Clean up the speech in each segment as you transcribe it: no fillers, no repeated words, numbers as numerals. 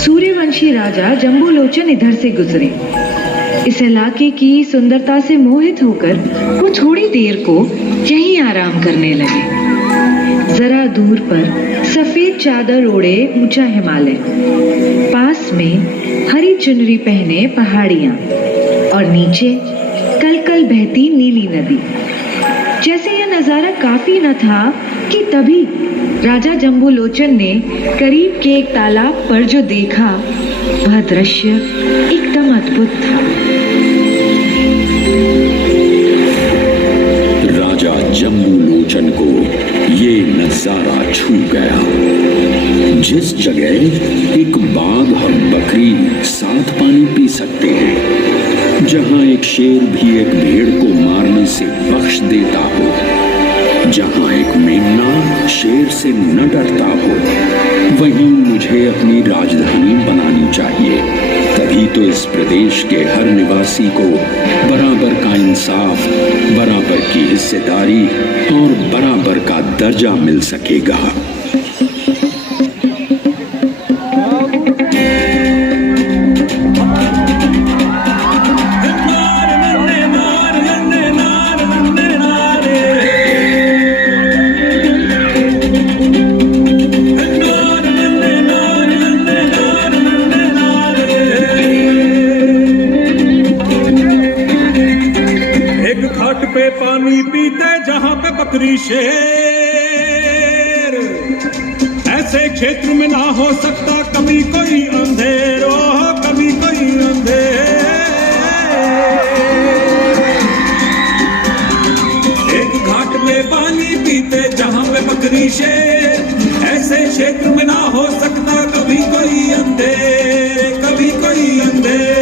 सूर्यवंशी राजा जम्बूलोचन इधर से गुजरे। इस इलाके की सुंदरता से मोहित होकर वो थोड़ी देर को यहीं आराम करने लगे। जरा दूर पर सफेद चादर ओढ़े ऊंचा हिमालय, पास में हरी चुनरी पहने पहाड़ियां और नीचे कल-कल बहती नीली नदी। जैसे यह नजारा काफी न था कि तभी राजा जम्बूलोचन ने करीब के एक तालाब पर जो देखा वह दृश्य एकदम अद्भुत था। राजा जम्बूलोचन को ये नजारा छू गया। जिस जगह एक बाघ और बकरी साथ पानी पी सकते हैं, जहां एक शेर भी एक भेड़ को मारने से बख्श देता हो, जहां एक मेमना शेर से न डरता हो, वहीं मुझे अपनी राजधानी बनानी चाहिए। तभी तो इस प्रदेश के हर निवासी को बराबर का इंसाफ, बराबर की हिस्सेदारी और बराबर का दर्जा मिल सकेगा। पानी पीते जहां पे बकरी शेर, ऐसे क्षेत्र में ना हो सकता कभी कोई अंधेरो, कभी कोई अंधेर। एक घाट में पानी पीते जहां पे बकरी शेर, ऐसे क्षेत्र में ना हो सकता कभी कोई अंधेर, कभी कोई अंधेर।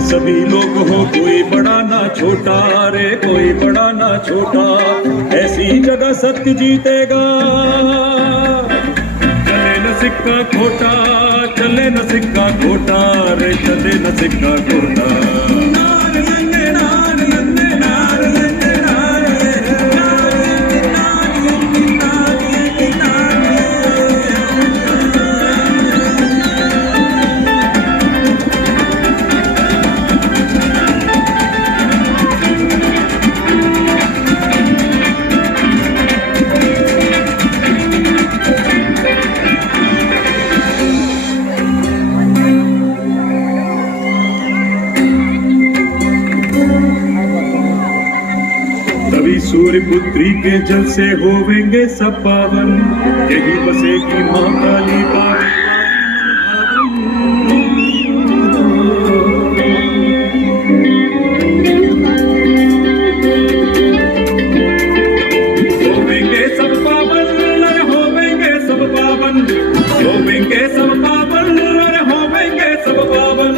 सभी लोग हो, कोई बड़ा ना छोटा, रे कोई बड़ा ना छोटा, ऐसी जगह सत्य जीतेगा। चले न सिक्का खोटा, चले न सिक्का खोटा, रे चले न सिक्का खोटा। सूर्य पुत्री के जल से होवेंगे सब पावन, यही बसेगी मां काली पावन। होवेंगे सब पावन, होवेंगे सब पावन, होवेंगे सब पावन, होवेंगे सब पावन।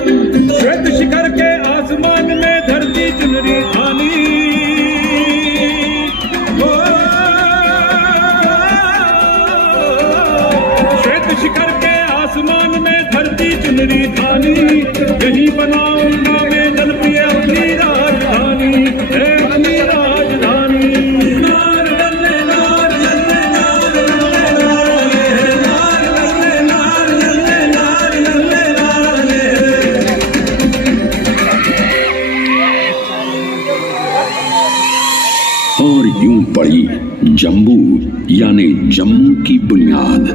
श्वेत शिखर के आसमान में धरती चुनरी थानी, शिखर के आसमान में धरती चुनरी थानी, यही बनाऊंगा मैं जल प्रिय अपनी राजधानी, अपनी राजधानी। और यूं पड़ी जम्बू यानी जम्मू की बुनियाद।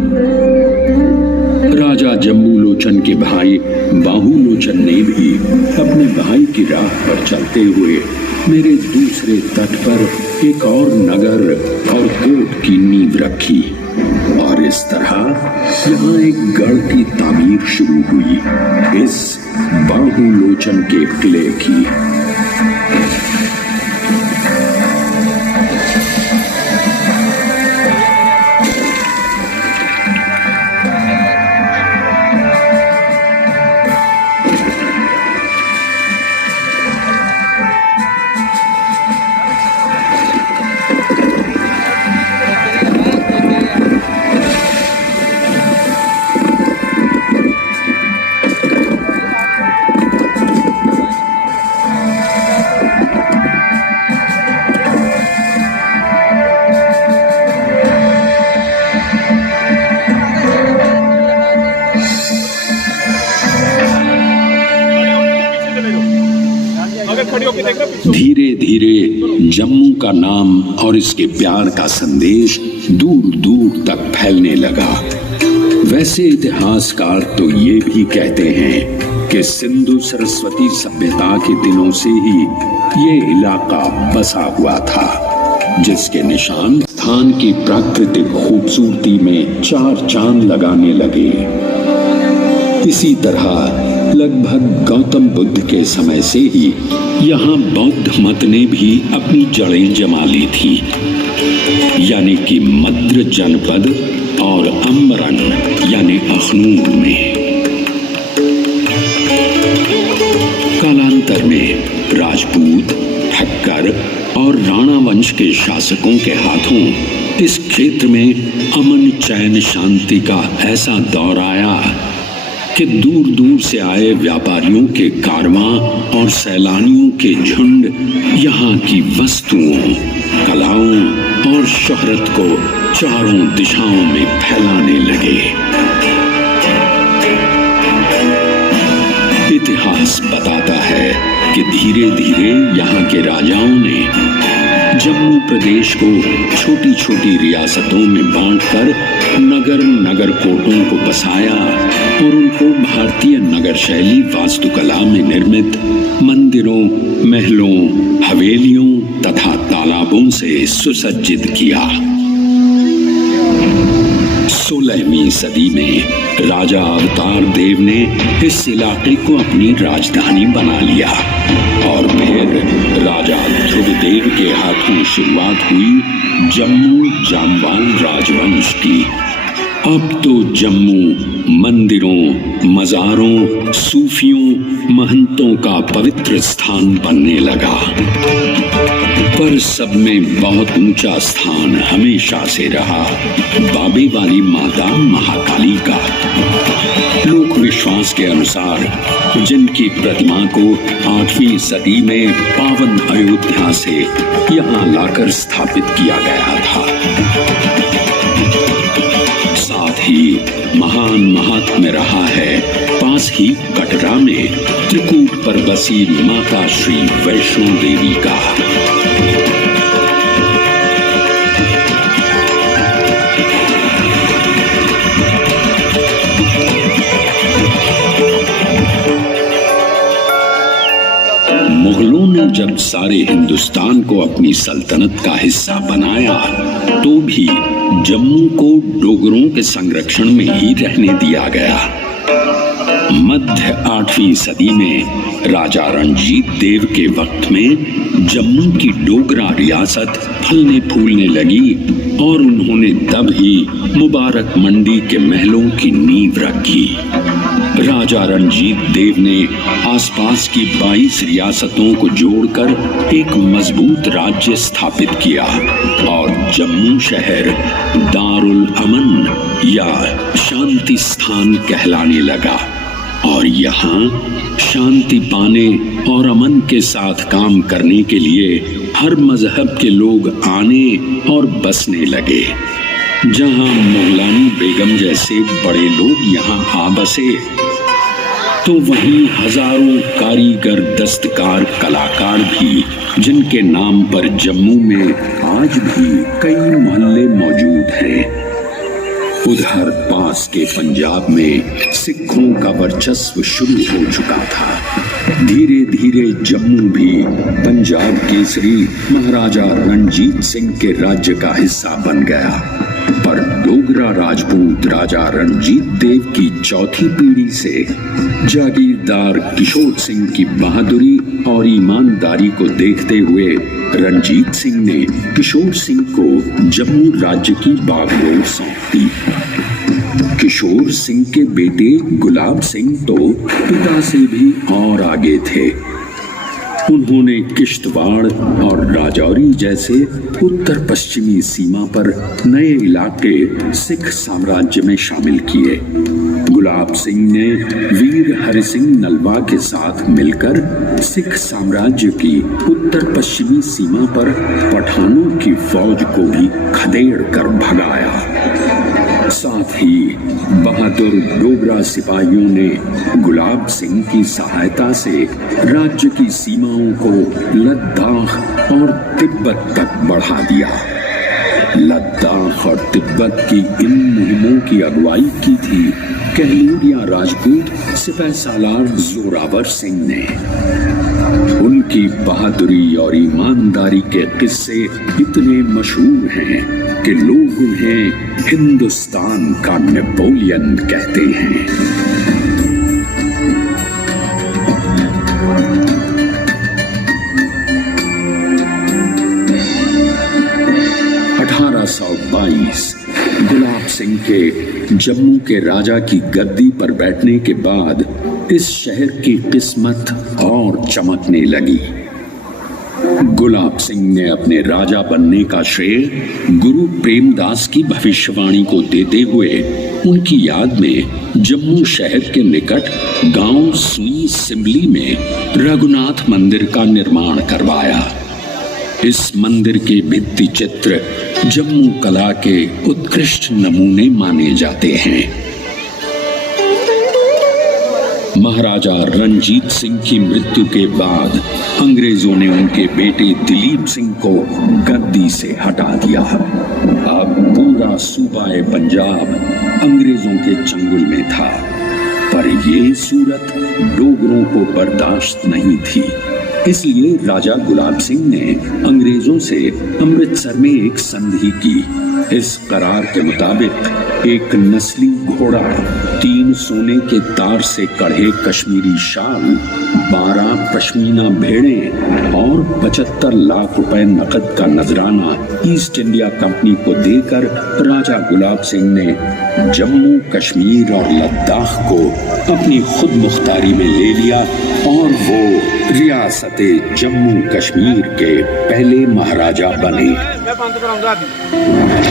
राजा जम्बूलोचन के भाई बाहुलोचन ने भी अपने भाई की राह पर चलते हुए मेरे दूसरे तट पर एक और नगर और कोट की नींव रखी, और इस तरह यहाँ एक गढ़ की तामीर शुरू हुई, इस बाहुलोचन के किले की। धीरे धीरे जम्मू का नाम और इसके प्यार का संदेश दूर दूर तक फैलने लगा। वैसे इतिहासकार तो ये भी कहते हैं कि सिंधु सरस्वती सभ्यता के दिनों से ही ये इलाका बसा हुआ था, जिसके निशान स्थान की प्राकृतिक खूबसूरती में चार चांद लगाने लगे। इसी तरह लगभग गौतम बुद्ध के समय से ही यहाँ बौद्ध मत ने भी अपनी जड़ें जमा ली थी, यानी कि मद्र जनपद और अम्बरन यानी अखनूर में। कालांतर में राजपूत, ठक्कर और राणा वंश के शासकों के हाथों इस क्षेत्र में अमन चैन शांति का ऐसा दौर आया कि दूर दूर से आए व्यापारियों के कारवां और सैलानियों के झुंड यहाँ की वस्तुओं, कलाओं और शोहरत को चारों दिशाओं में फैलाने लगे। इतिहास बताता है कि धीरे धीरे यहाँ के राजाओं ने जम्मू प्रदेश को छोटी छोटी रियासतों में बांटकर नगर नगर कोटों को बसाया और उनको भारतीय नगर शैली वास्तुकला में निर्मित मंदिरों, महलों, हवेलियों तथा तालाबों से सुसज्जित किया। 16वीं सदी में राजा अवतार देव ने इस इलाके को अपनी राजधानी बना लिया और फिर राजा ध्रुवदेव के हाथों शुरुआत हुई जम्मू जामवाल राजवंश की। अब तो जम्मू मंदिरों, मज़ारों, सूफियों, महंतों का पवित्र स्थान बनने लगा। पर सब में बहुत ऊंचा स्थान हमेशा से रहा बाबे वाली माता महाकाली का। लोक विश्वास के अनुसार जिनकी प्रतिमा को 8वीं सदी में पावन अयोध्या से यहाँ लाकर स्थापित किया गया था। साथ ही महान महात्म्य रहा है पास ही कटरा में त्रिकूट पर बसी माता श्री वैष्णो देवी का। मुगलों ने जब सारे हिंदुस्तान को अपनी सल्तनत का हिस्सा बनाया तो भी जम्मू को डोगरों के संरक्षण में ही रहने दिया गया। मध्य 8वीं सदी में राजा रणजीत देव के वक्त में जम्मू की डोगरा रियासत फलने फूलने लगी और उन्होंने तब ही मुबारक मंडी के महलों की नींव रखी। राजा रणजीत देव ने आसपास की 22 रियासतों को जोड़कर एक मजबूत राज्य स्थापित किया और जम्मू शहर दारुल अमन या शांति स्थान कहलाने लगा। और यहाँ शांति पाने और अमन के साथ काम करने के लिए हर मजहब के लोग आने और बसने लगे। जहाँ मुगलानी बेगम जैसे बड़े लोग यहाँ आ बसे तो वहीं हजारों कारीगर, दस्तकार, कलाकार भी, जिनके नाम पर जम्मू में आज भी कई मोहल्ले मौजूद हैं। उधर पास के पंजाब में सिखों का वर्चस्व शुरू हो चुका था। धीरे धीरे जम्मू भी पंजाब केसरी महाराजा रणजीत सिंह के राज्य का हिस्सा बन गया। पर डोगरा राजपूत राजा रणजीत देव की चौथी पीढ़ी से जागीरदार किशोर सिंह की बहादुरी और ईमानदारी को देखते हुए रणजीत सिंह ने किशोर सिंह को जम्मू राज्य की बागडोर सौंप दी। किशोर सिंह के बेटे गुलाब सिंह तो पिता से भी और आगे थे। उन्होंने किश्तवाड़ और राजौरी जैसे उत्तर पश्चिमी सीमा पर नए इलाके सिख साम्राज्य में शामिल किए। गुलाब सिंह ने वीर हरि सिंह नलवा के साथ मिलकर सिख साम्राज्य की उत्तर पश्चिमी सीमा पर पठानों की फौज को भी खदेड़ कर भगाया। साथ ही बहादुर डोगरा सिपाहियों ने गुलाब सिंह की सहायता से राज्य की सीमाओं को लद्दाख और तिब्बत तक बढ़ा दिया। लद्दाख और तिब्बत की इन मुहिमों की अगुवाई की थी कहलूरिया राजपूत सिपह सालार जोरावर सिंह ने। उनकी बहादुरी और ईमानदारी के किस्से इतने मशहूर हैं कि लोग उन्हें हिंदुस्तान का नेपोलियन कहते हैं। 1822 गुलाब सिंह के जम्मू के राजा की गद्दी पर बैठने के बाद इस शहर की किस्मत और चमकने लगी। गुलाब सिंह ने अपने राजा बनने का श्रेय गुरु प्रेमदास की भविष्यवाणी को देते हुए उनकी याद में जम्मू शहर के निकट गांव सुई सिमली में रघुनाथ मंदिर का निर्माण करवाया। इस मंदिर के भित्ति चित्र जम्मू कला के उत्कृष्ट नमूने माने जाते हैं। महाराजा रणजीत सिंह की मृत्यु के बाद अंग्रेजों ने उनके बेटे दिलीप सिंह को गद्दी से हटा दिया। अब पूरा सूबाए पंजाब अंग्रेजों के चंगुल में था, पर ये सूरत डोगरों को बर्दाश्त नहीं थी। इसलिए राजा गुलाब सिंह ने अंग्रेजों से अमृतसर में एक संधि की। इस करार के मुताबिक एक नस्ली घोड़ा, 3 सोने के तार से कढ़े कश्मीरी शाल, 12 पश्मीना भेड़ें और 75 लाख रुपए नकद का नजराना ईस्ट इंडिया कंपनी को देकर राजा गुलाब सिंह ने जम्मू कश्मीर और लद्दाख को अपनी खुद मुख्तारी में ले लिया और वो रियासते जम्मू कश्मीर के पहले महाराजा बने।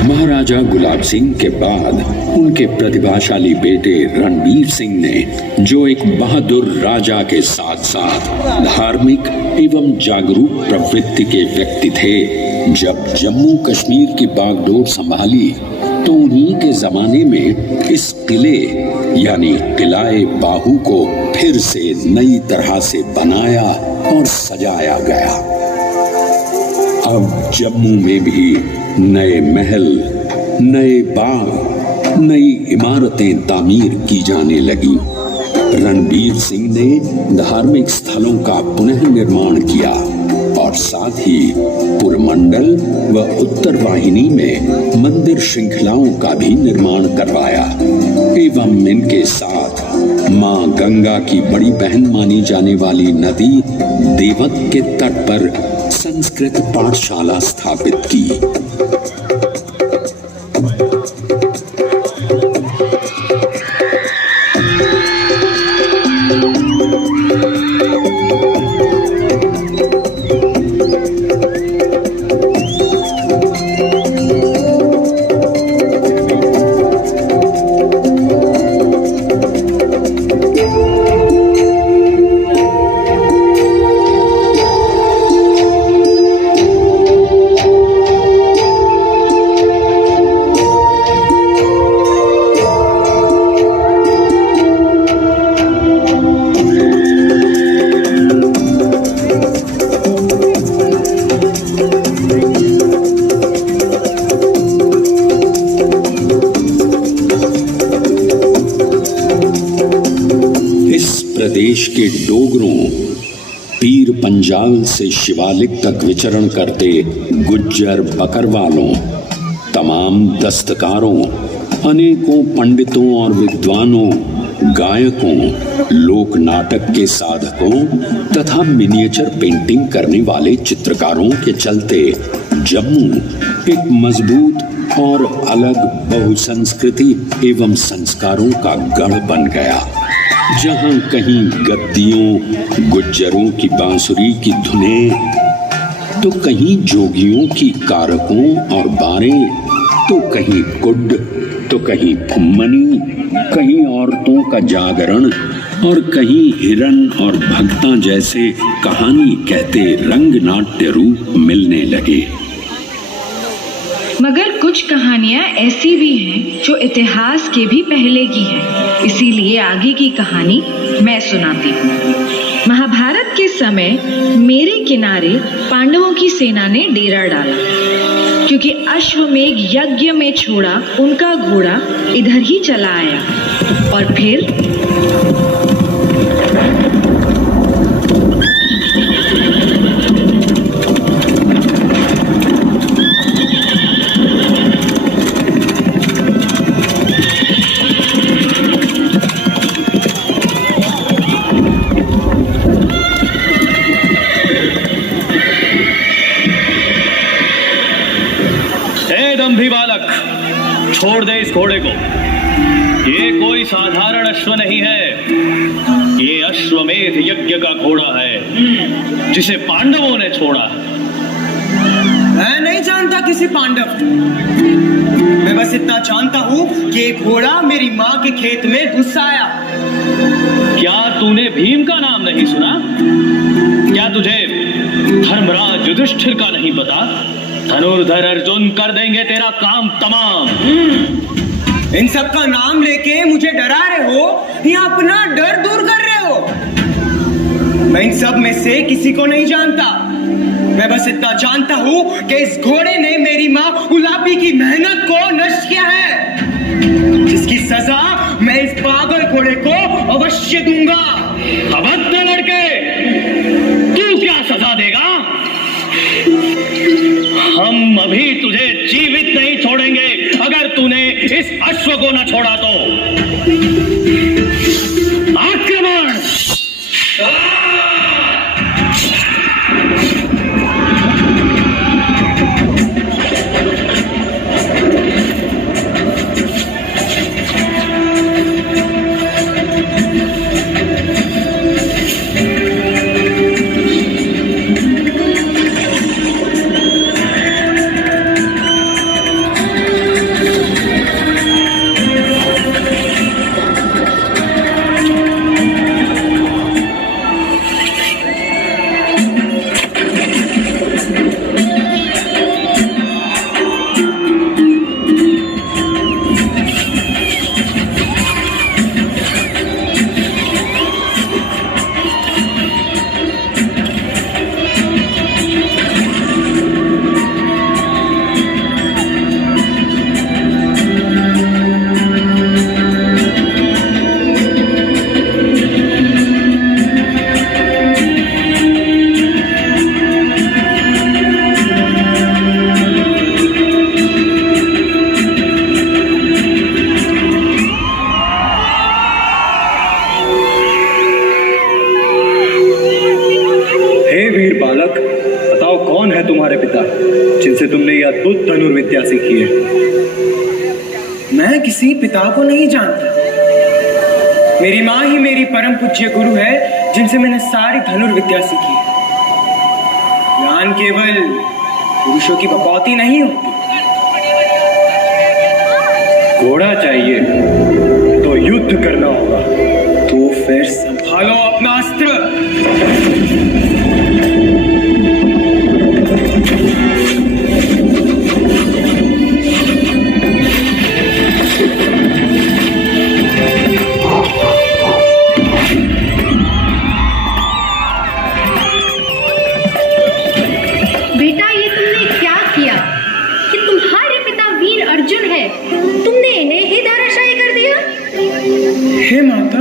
महाराजा गुलाब सिंह के बाद उनके प्रतिभाशाली बेटे रणबीर सिंह ने, जो एक बहादुर राजा के साथ साथ धार्मिक एवं जागरूक प्रवृत्ति के व्यक्ति थे, जब जम्मू कश्मीर की बागडोर संभाली तो उन्हीं के जमाने में इस किले यानी किलाए बाहू को फिर से नई तरह से बनाया और सजाया गया। अब जम्मू में भी नए महल, नए बाग, नई इमारतें तामीर की जाने लगी। रणबीर सिंह ने धार्मिक स्थलों का पुनः निर्माण किया और साथ ही पुरमंडल व उत्तर वाहिनी में मंदिर श्रृंखलाओं का भी निर्माण करवाया एवं इनके साथ मां गंगा की बड़ी बहन मानी जाने वाली नदी देवक के तट पर संस्कृत पाठशाला स्थापित की। प्रदेश के डोगरों, पीर पंजाल से शिवालिक तक विचरण करते गुज्जर बकरवालों, तमाम दस्तकारों, अनेकों पंडितों और विद्वानों, गायकों, लोक नाटक के साधकों तथा मिनिएचर पेंटिंग करने वाले चित्रकारों के चलते जम्मू एक मजबूत और अलग बहुसंस्कृति एवं संस्कारों का गढ़ बन गया, जहां कहीं गद्दियों, गुज्जरों की बांसुरी की धुनें, तो कहीं जोगियों की कारकों और बारें, तो कहीं कुड्ड, तो कहीं फुम्मनी, कहीं औरतों का जागरण और कहीं हिरन और भक्ता जैसे कहानी कहते रंग नाट्य रूप मिलने लगे। मगर कुछ कहानियां ऐसी भी हैं जो इतिहास के भी पहले की हैं। इसीलिए आगे की कहानी मैं सुनाती हूँ। महाभारत के समय मेरे किनारे पांडवों की सेना ने डेरा डाला, क्योंकि अश्वमेघ यज्ञ में छोड़ा उनका घोड़ा इधर ही चला आया। और फिर दंभी बालक, छोड़ दे इस घोड़े को। ये कोई साधारण अश्व नहीं है, ये अश्वमेध यज्ञ का घोड़ा है जिसे पांडवों ने छोड़ा। मैं नहीं जानता किसी पांडव, मैं बस इतना जानता हूँ कि ये घोड़ा मेरी माँ के खेत में घुस आया। क्या तूने भीम का नाम नहीं सुना? क्या तुझे धर्मराज युधिष्ठिर का नहीं पता? धनुर्धर अर्जुन कर देंगे तेरा काम तमाम। इन सब का नाम लेके मुझे डरा रहे हो या अपना डर दूर कर रहे हो? मैं इन सब में से किसी को नहीं जानता। मैं बस इतना जानता हूँ कि इस घोड़े ने मेरी माँ उलापी की मेहनत को नष्ट किया है, जिसकी सजा मैं इस पागल घोड़े को अवश्य दूंगा। अभद्र लड़के, तू क्या सजा देगा? हम अभी तुझे जीवित नहीं छोड़ेंगे अगर तूने इस अश्व को न छोड़ा तो। आक्रमण! तुम्हारे पिता जिनसे तुमने ये अद्भुत धनुर्विद्या सीखी है? मैं किसी पिता को नहीं जानता। मेरी माँ ही मेरी परम पूज्य गुरु है, जिनसे मैंने सारी धनुर्विद्या सीखी है। ज्ञान केवल पुरुषों की बपौती नहीं होती। घोड़ा चाहिए तो युद्ध करना होगा, तो फिर संभालो अपना अस्त्र। हे माता,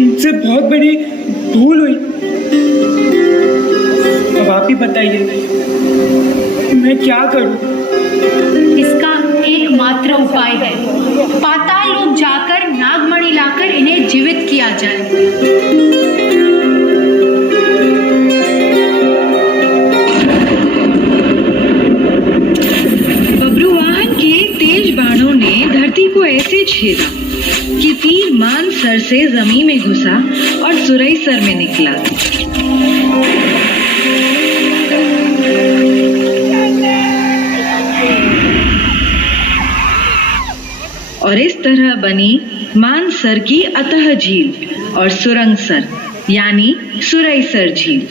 मुझसे बहुत बड़ी भूल हुई। अब आप ही बताइए, मैं क्या करूं? इसका एकमात्र उपाय है, पाताल लोक जाकर नागमणि लाकर इन्हें जीवित किया जाए। बाणों ने धरती को ऐसे छेदा कि तीर मानसर से जमीन में घुसा और सुरईसर में निकला। और इस तरह बनी मानसर की अतः झील और सुरंगसर यानी सुरईसर झील।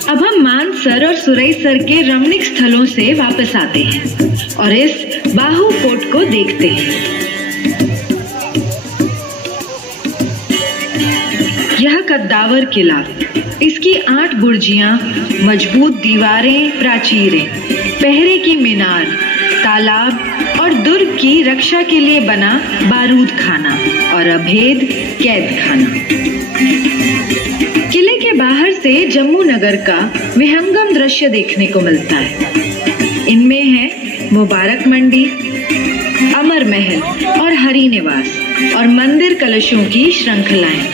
अब हम मानसर और सुरईसर के रमणीक स्थलों से वापस आते हैं और इस बाहु फोर्ट को देखते हैं। यह कद्दावर किला, इसकी 8 बुर्जियां, मजबूत दीवारें, प्राचीरें, पहरे की मीनार, तालाब और दुर्ग की रक्षा के लिए बना बारूद खाना और अभेद कैद खाना। किले के बाहर से जम्मू नगर का विहंगम दृश्य देखने को मिलता है। इनमें है मुबारक मंडी, अमर महल और हरि निवास और मंदिर कलशों की श्रृंखलाएं।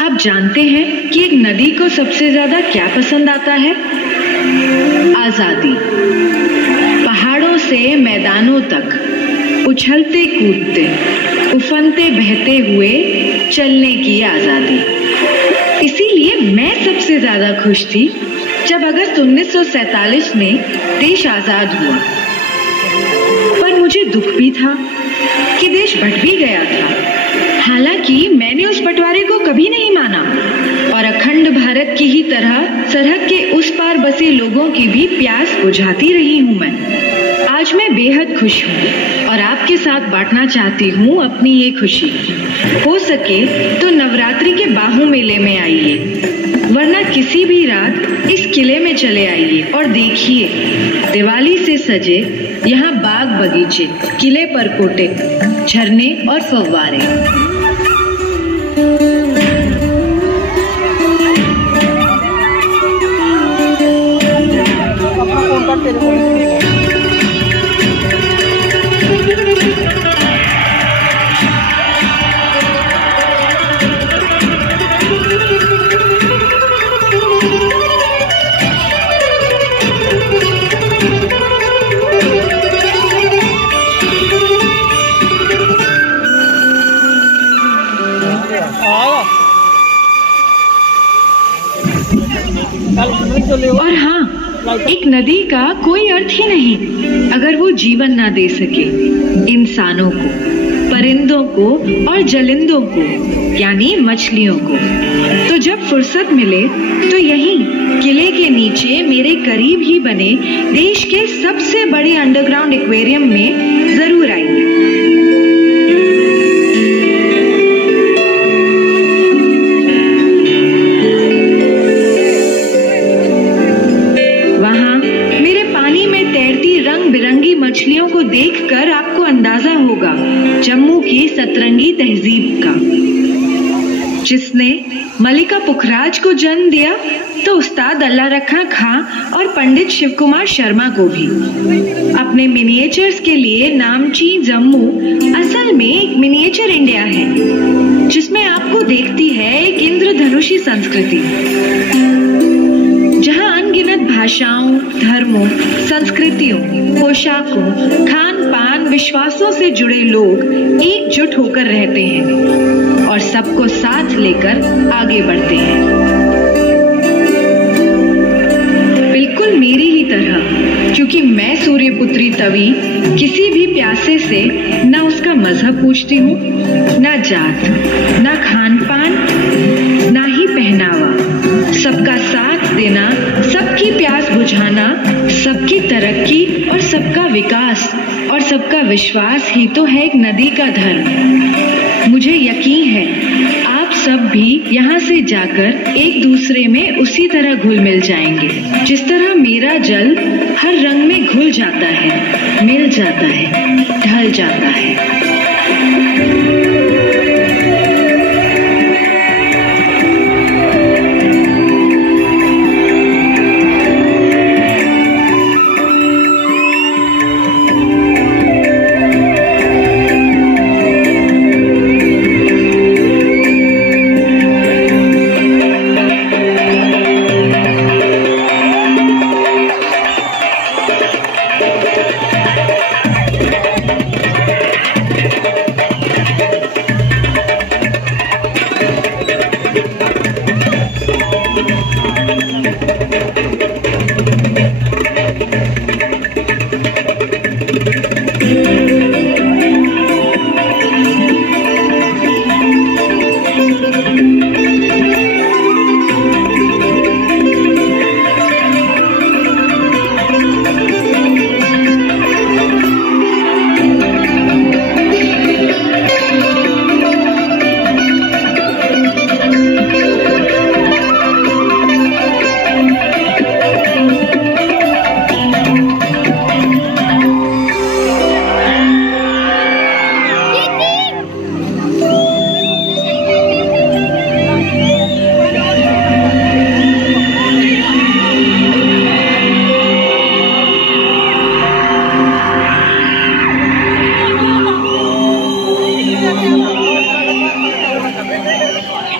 आप जानते हैं कि एक नदी को सबसे ज्यादा क्या पसंद आता है? आजादी। पहाड़ों से मैदानों तक उछलते कूदते, उफनते बहते हुए चलने की आजादी। इसीलिए मैं सबसे ज्यादा खुश थी जब अगस्त 1947 में देश आजाद हुआ। पर मुझे दुख भी था कि देश बंट भी गया था। हालांकि मैंने उस बंटवारे को कभी नहीं माना और अखंड भारत की ही तरह सरहद के उस पार बसे लोगों की भी प्यास बुझाती रही हूँ मैं। आज मैं बेहद खुश हूँ और आपके साथ बांटना चाहती हूँ अपनी ये खुशी। हो सके तो नवरात्रि के बाहु मेले में आइए, वरना किसी भी रात इस किले में चले आइए और देखिए दिवाली से सजे यहाँ बाग बगीचे, किले पर कोटे, झरने और फव्वारे। और हाँ, एक नदी का कोई अर्थ ही नहीं अगर वो जीवन ना दे सके इंसानों को, परिंदों को और जलिंदों को, यानी मछलियों को। तो जब फुर्सत मिले तो यहीं किले के नीचे मेरे करीब ही बने देश के सबसे बड़े अंडरग्राउंड एक्वेरियम में जरूर आइए। मछलियों को देखकर आपको अंदाजा होगा जम्मू की सतरंगी तहजीब का। जिसने मलिका पुखराज को जन्म दिया तो उस्ताद अल्लाह रखा खां और पंडित शिव कुमार शर्मा को भी। अपने मिनिएचर्स के लिए नामची जम्मू असल में एक मिनिएचर इंडिया है, जिसमें आपको देखती है एक इंद्रधनुषी संस्कृति, जहां अनगिनत भाषाओं, धर्मों, संस्कृतियों, पोशाकों, खान पान, विश्वासों से जुड़े लोग एकजुट होकर रहते हैं और सबको साथ लेकर आगे बढ़ते हैं। बिल्कुल मेरी ही तरह, क्योंकि मैं सूर्यपुत्री तवी किसी भी प्यासे से ना उसका मजहब पूछती हूँ, ना जात, ना खान पान, ना ही पहनावा। सबका साथ देना, सबकी प्यास बुझाना, सबकी तरक्की और सबका विकास और सबका विश्वास ही तो है एक नदी का धर्म। मुझे यकीन है आप सब भी यहाँ से जाकर एक दूसरे में उसी तरह घुल मिल जाएंगे, जिस तरह मेरा जल हर रंग में घुल जाता है, मिल जाता है, ढल जाता है।